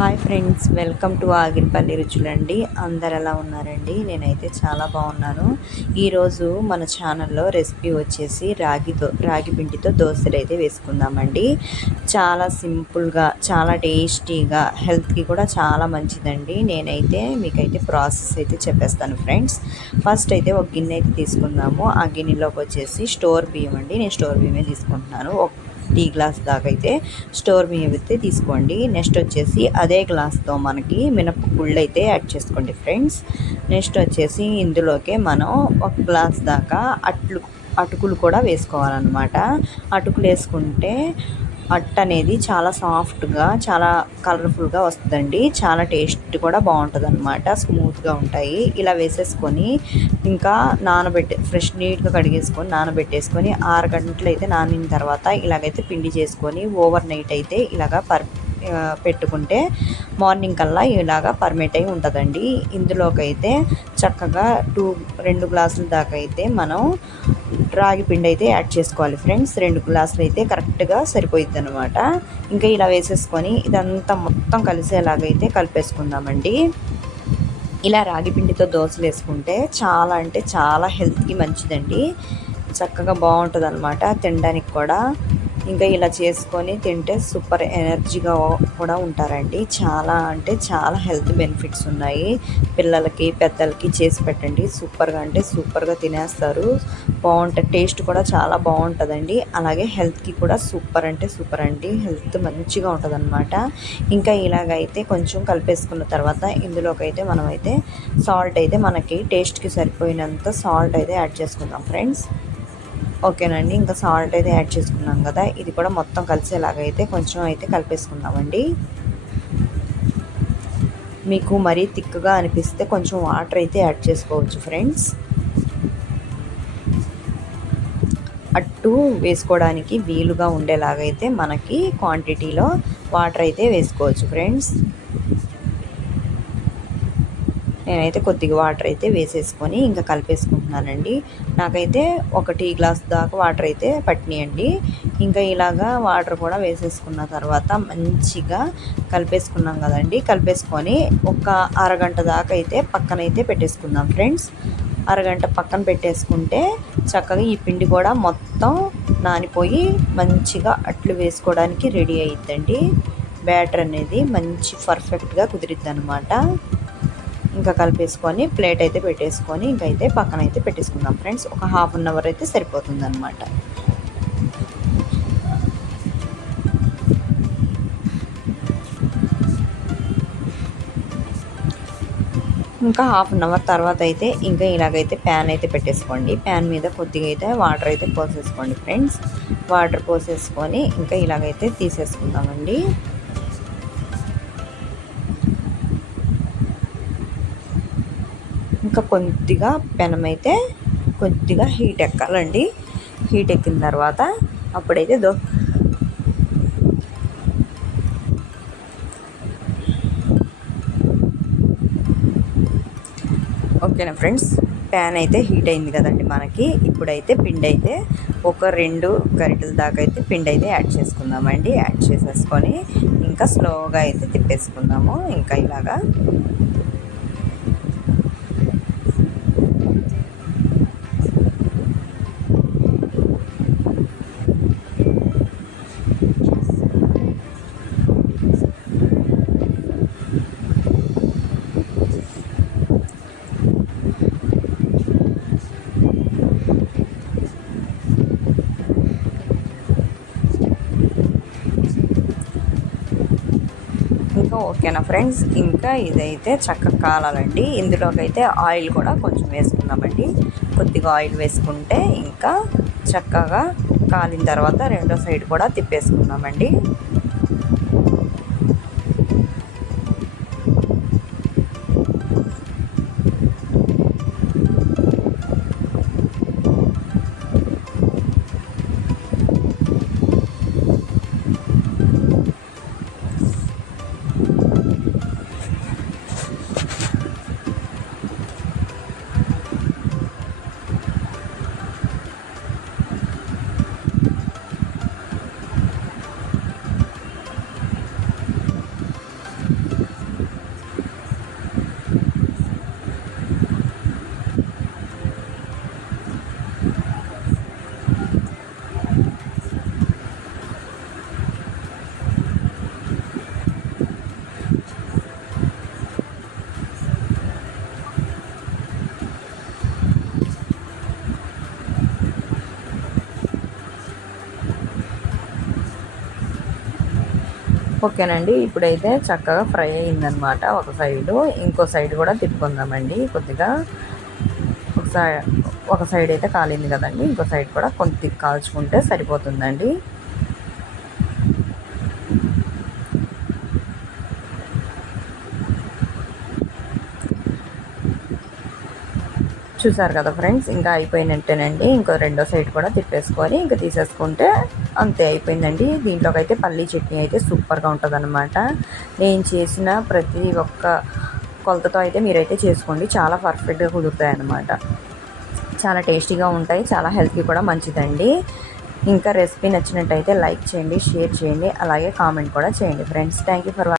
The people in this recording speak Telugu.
Hi friends, welcome to Agiripalli రుచులండి. అందరు ఎలా ఉన్నారండి? నేనైతే చాలా బాగున్నాను. ఈరోజు మన ఛానల్లో రెసిపీ వచ్చేసి రాగి పిండితో దోశలు అయితే వేసుకుందామండి. చాలా సింపుల్గా, చాలా టేస్టీగా, హెల్త్కి కూడా చాలా మంచిదండి. నేనైతే మీకైతే ప్రాసెస్ అయితే చెప్పేస్తాను ఫ్రెండ్స్. ఫస్ట్ అయితే ఒక గిన్నె అయితే తీసుకుందాము. ఆ గిన్నెలోకి వచ్చేసి స్టోర్ బియ్యం అండి. నేను స్టోర్ బియ్యమే తీసుకుంటున్నాను. టీ గ్లాస్ దాకా అయితే స్టోర్ బియ్యం అయితే తీసుకోండి. నెక్స్ట్ వచ్చేసి అదే గ్లాస్తో మనకి మినపగుళ్ళు అయితే యాడ్ చేసుకోండి ఫ్రెండ్స్. నెక్స్ట్ వచ్చేసి ఇందులోకే మనం ఒక గ్లాస్ దాకా అటుకులు కూడా వేసుకోవాలన్నమాట. అటుకులు వేసుకుంటే అట్టు అనేది చాలా సాఫ్ట్గా, చాలా కలర్ఫుల్గా వస్తుందండి. చాలా టేస్ట్ కూడా బాగుంటుంది అనమాట. స్మూత్గా ఉంటాయి. ఇలా వేసేసుకొని ఇంకా ఫ్రెష్ నీట్గా కడిగేసుకొని నానబెట్టేసుకొని 6 గంటలు అయితే నానిన తర్వాత ఇలాగైతే పిండి చేసుకొని ఓవర్ నైట్ అయితే పెట్టుకుంటే మార్నింగ్ కల్లా ఇలాగా పర్మేట్ అయి ఉంటుందండి. ఇందులోకైతే చక్కగా 2 గ్లాసుల దాకా అయితే మనం రాగి పిండి అయితే యాడ్ చేసుకోవాలి ఫ్రెండ్స్. 2 గ్లాసులు అయితే కరెక్ట్గా సరిపోయిద్ది అనమాట. ఇంకా ఇలా వేసేసుకొని ఇదంతా మొత్తం కలిసేలాగైతే కలిపేసుకుందామండి. ఇలా రాగి పిండితో దోశలు వేసుకుంటే చాలా అంటే చాలా హెల్త్కి మంచిదండి. చక్కగా బాగుంటుంది అనమాట తినడానికి కూడా. ఇంకా ఇలా చేసుకొని తింటే సూపర్ ఎనర్జీగా కూడా ఉంటారండి. చాలా అంటే చాలా హెల్త్ బెనిఫిట్స్ ఉన్నాయి. పిల్లలకి పెద్దలకి చేసి పెట్టండి. సూపర్గా అంటే సూపర్గా తినేస్తారు. బాగుంటుంది. టేస్ట్ కూడా చాలా బాగుంటుందండి. అలాగే హెల్త్కి కూడా సూపర్ అంటే సూపర్ అండి. హెల్త్ మంచిగా ఉంటుంది అనమాట. ఇంకా ఇలాగైతే కొంచెం కలిపేసుకున్న తర్వాత ఇందులోకైతే మనమైతే సాల్ట్ అయితే మనకి టేస్ట్కి సరిపోయినంత సాల్ట్ అయితే యాడ్ చేసుకుందాం ఫ్రెండ్స్. ఓకేనండి. ఇంకా సాల్ట్ అయితే యాడ్ చేసుకున్నాం కదా, ఇది కూడా మొత్తం కలిసేలాగైతే కొంచెం అయితే కలిపేసుకుందామండి. మీకు మరీ థిక్గా అనిపిస్తే కొంచెం వాటర్ అయితే యాడ్ చేసుకోవచ్చు ఫ్రెండ్స్. అట్టు వేసుకోవడానికి వీలుగా ఉండేలాగైతే మనకి క్వాంటిటీలో వాటర్ అయితే వేసుకోవచ్చు ఫ్రెండ్స్. నేనైతే కొద్దిగా వాటర్ అయితే వేసేసుకొని ఇంకా కలిపేసుకుంటున్నానండి. నాకైతే ఒక టీ గ్లాస్ దాకా వాటర్ అయితే పట్టినాయండి. ఇంకా ఇలాగా వాటర్ కూడా వేసేసుకున్న తర్వాత మంచిగా కలిపేసుకున్నాం కదండి. కలిపేసుకొని ఒక అరగంట దాకా అయితే పక్కనైతే పెట్టేసుకుందాం ఫ్రెండ్స్. అరగంట పక్కన పెట్టేసుకుంటే చక్కగా ఈ పిండి కూడా మొత్తం నానిపోయి మంచిగా అట్లు వేసుకోవడానికి రెడీ అయ్యిద్దండి. బ్యాటర్ అనేది మంచి పర్ఫెక్ట్గా కుదిరిద్ది అనమాట. ఇంకా కలిపేసుకొని ప్లేట్ అయితే పెట్టేసుకొని ఇంకైతే పక్కన అయితే పెట్టేసుకుందాం ఫ్రెండ్స్. ఒక ½ అవర్ అయితే సరిపోతుంది అనమాట. ఇంకా ½ అవర్ తర్వాత అయితే ఇంకా ఇలాగైతే ప్యాన్ అయితే పెట్టేసుకోండి. ప్యాన్ మీద కొద్దిగా అయితే వాటర్ అయితే పోసేసుకోండి ఫ్రెండ్స్. వాటర్ పోసేసుకొని ఇంకా ఇలాగైతే తీసేసుకుందామండి. ఇంకా కొద్దిగా పెనం అయితే కొద్దిగా హీట్ ఎక్కాలండి. హీట్ ఎక్కిన తర్వాత అప్పుడైతే ఓకేనా ఫ్రెండ్స్. ప్యాన్ అయితే హీట్ అయింది కదండి మనకి. ఇప్పుడైతే పిండి అయితే ఒక 2 గరిటెల దాకా అయితే పిండి అయితే యాడ్ చేసుకుందామండి. యాడ్ చేసేసుకొని ఇంకా స్లోగా అయితే తిప్పేసుకుందాము. ఇంకా ఇలాగా ఓకేనా ఫ్రెండ్స్. ఇంకా ఇదైతే చక్కగా కాలాలండి. ఇందులోకి అయితే ఆయిల్ కూడా కొంచెం వేసుకుందామండి. కొద్దిగా ఆయిల్ వేసుకుంటే ఇంకా చక్కగా కాలిన తర్వాత రెండో సైడ్ కూడా తిప్పేసుకుందామండి. ఓకేనండి, ఇప్పుడైతే చక్కగా ఫ్రై అయిందనమాట ఒక సైడు. ఇంకో సైడ్ కూడా తిప్పుకుందామండి కొద్దిగా. ఒక సైడ్ అయితే కాలింది కదండి, ఇంకో సైడ్ కూడా కొంచెం కాల్చుకుంటే సరిపోతుందండి. చూసారు కదా ఫ్రెండ్స్, ఇంకా అయిపోయినట్టేనండి. ఇంకో రెండో సైడ్ కూడా తిప్పేసుకొని ఇంకా తీసేసుకుంటే అంతే అయిపోయిందండి. దీంట్లోకి అయితే పల్లీ చట్నీ అయితే సూపర్గా ఉంటుందన్నమాట. నేను చేసిన ప్రతి ఒక్క కొలతతో అయితే మీరైతే చేసుకోండి, చాలా పర్ఫెక్ట్గా కుదురుతాయి అన్నమాట. చాలా టేస్టీగా ఉంటాయి, చాలా హెల్త్కి కూడా మంచిదండి. ఇంకా రెసిపీ నచ్చినట్టయితే లైక్ చేయండి, షేర్ చేయండి, అలాగే కామెంట్ కూడా చేయండి ఫ్రెండ్స్. Thank you for